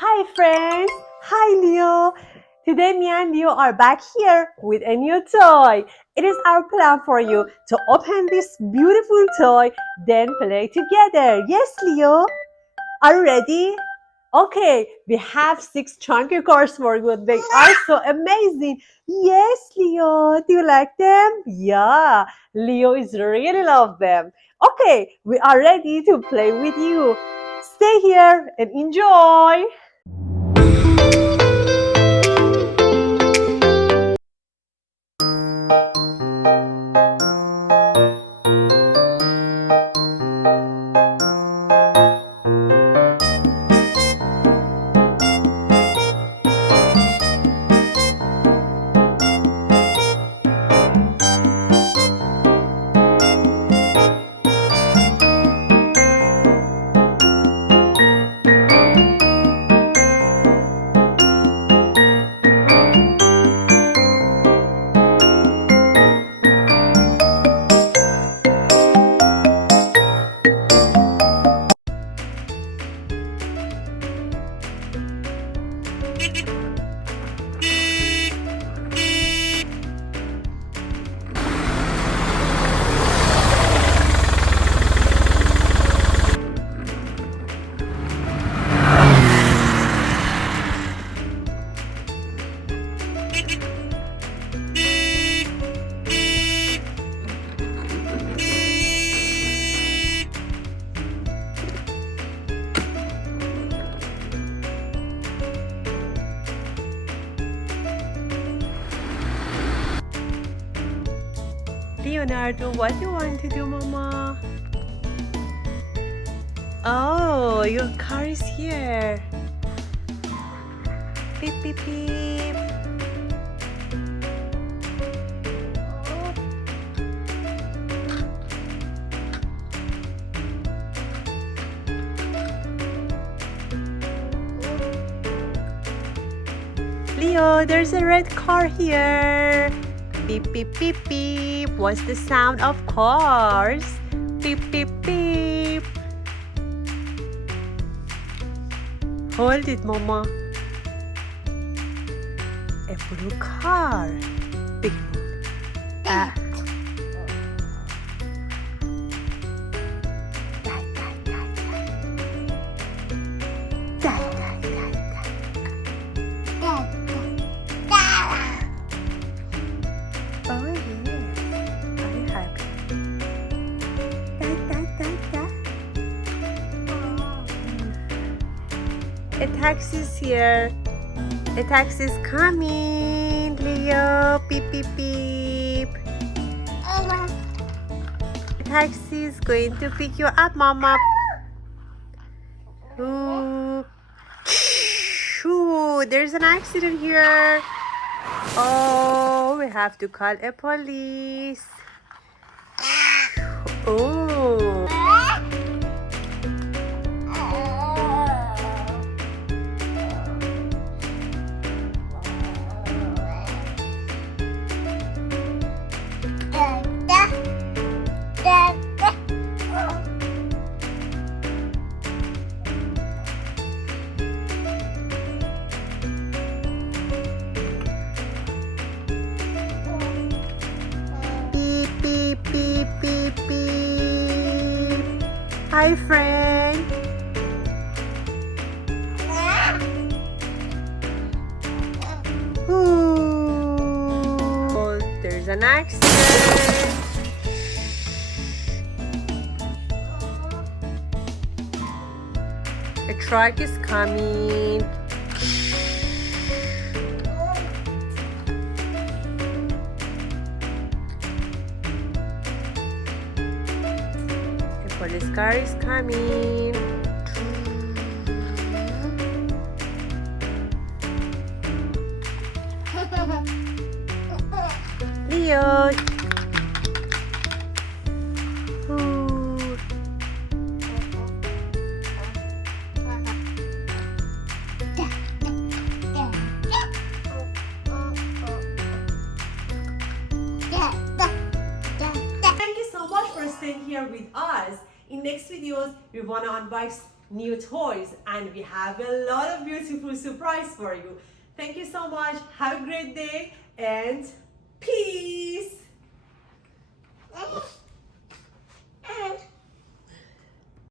Hi friends! Hi Leo! Today me and Leo are back here with a new toy. It is our plan for you to open this beautiful toy, then play together. Yes, Leo? Are you ready? Okay, we have 6 chunky cars for you. They are so amazing. Yes, Leo. Do you like them? Yeah, Leo is really love them. Okay, we are ready to play with you. Stay here and enjoy. Leonardo, what do you want to do, Mama? Oh, your car is here. Beep, beep, beep. Leo, there's a red car here. Beep, beep, beep, beep. What's the sound of cars? Beep, beep, beep. Hold it, Mama. A blue car. Big one. Ah. Oh yes, are you happy? A taxi's here. A taxi's coming. Leo, beep beep beep. A taxi's going to pick you up, Mama. Ooh. Ooh, there's an accident here. Oh, we have to call a police. Oh. Beep, beep, beep, beep. Hi, friend. Ooh, there's an accident. A truck is coming. Police car is coming. Leo. Ooh. Thank you so much for staying here with us. In next videos, we want to unbox new toys, and we have a lot of beautiful surprise for you. Thank you so much. Have a great day and